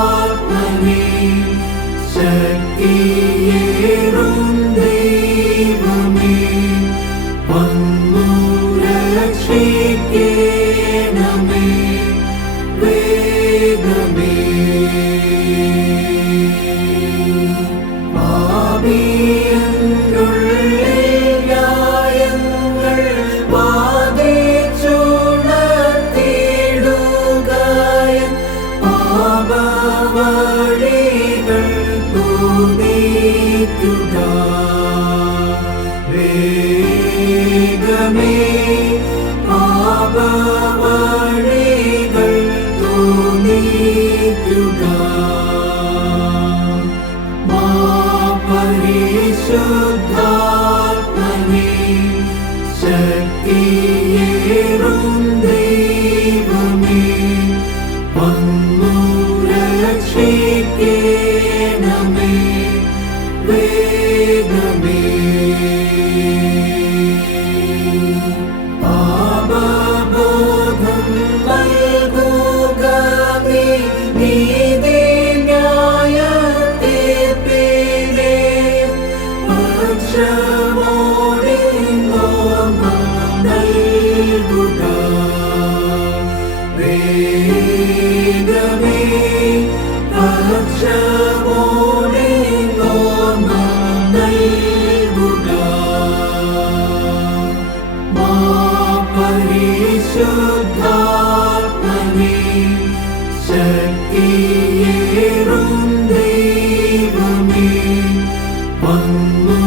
പരിശുദ്ധാത്മനേ ശക്തിയേറും ദൈവമേ വന്നു രക്ഷിക്കണമേ വേഗമേ. വേഗമേ പാപവഴികൾ തോന്നിക്കുക മാ പരിശുദ്ധാത്മനേ ശക്തിയേറും ദൈവമേ വന്നു രക്ഷിക്കണമേ വേഗമേ. പാപബോധം നൽകുക നീതിന്യായതീർപ്പിലെ പക്ഷമോടെ ഓർമ്മ നൽകുക വേഗമേ പക്ഷമോടെ ഓർമ്മ നൽകുക മാ പരിശുദ്ധാത്മനേ ശക്തിയേറും ദൈവമേ വന്നു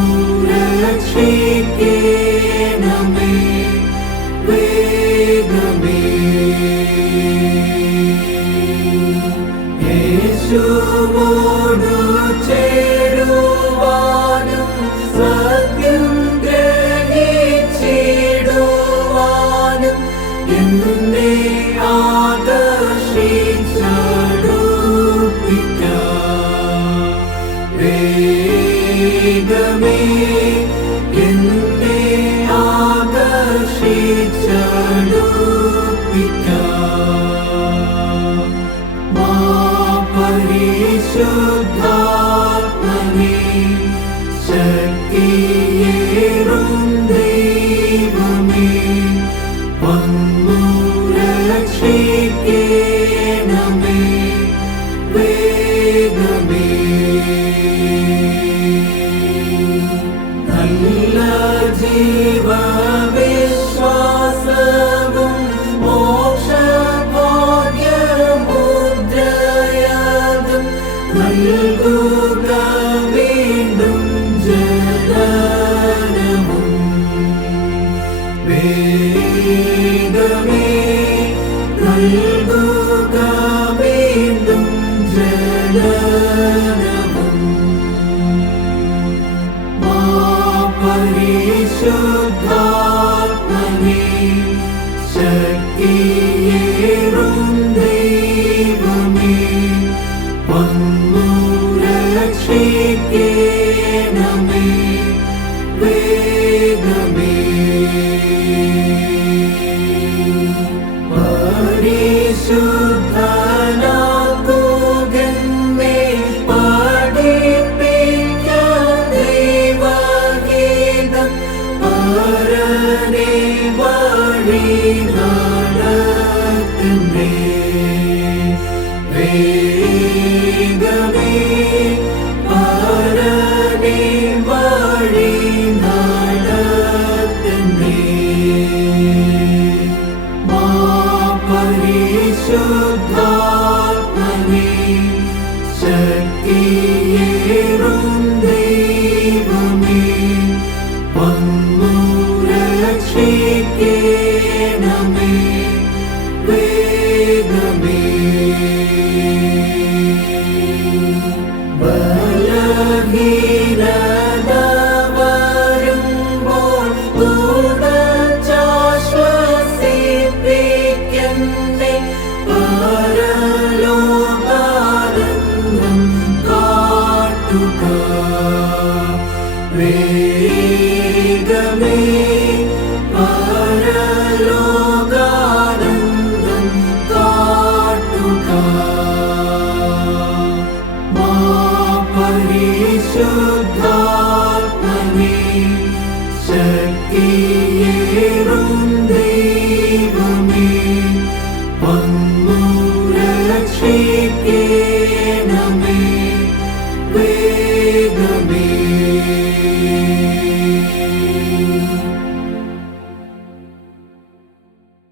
രക്ഷിക്കണമേ വേഗമേ. യേശുവോടു ചേരുവാനും സത്യം ഗ്രഹിച്ചിടുവാനും എന്നെ ആകർഷിച്ചടുപ്പിക്കാം വേഗമേ എന്നെ ആകർഷിച്ചടുപ്പിക്കാം മാ പരിശുദ്ധാത്മനേ ശക്തിയേറും ദൈവമേ വന്നു രക്ഷിക്കണമേ വേഗമേ. നല്ല ജീവവിശ്വാസവും മോക്ഷഭാഗ്യമുദ്രയതും നൽകുക വീണ്ടും ജനനവും വേഗമേ നൽകുക വീണ്ടും ജനനവും മാ പരിശുദ്ധാത്മനേ ശക്തിയേറും ദൈവമേ വന്നു രക്ഷിക്കണമേ വേഗമേ. പരിശുദ്ധനാകുകെന്നെ പഠിപ്പിക്കാൻ ദൈവഗീതം പരനെ വഴി നടത്തുന്നേ വേഗമേ പരനെ വഴി നടത്തുന്നേ മാ പരിശുദ്ധാത്മനേ ശക്തിയേറും ദൈവമേ വന്നു രക്ഷിക്കണമേ വേഗമേ. ബലഹീനത വരുമ്പോൾ തുടച്ചാശ്വസിപ്പിക്കന്നെ പരലോകാനന്ദം കാട്ടുക വേഗമേ പരലോകാനന്ദം കാട്ടുക ശക്തിയേറും ദൈവമേ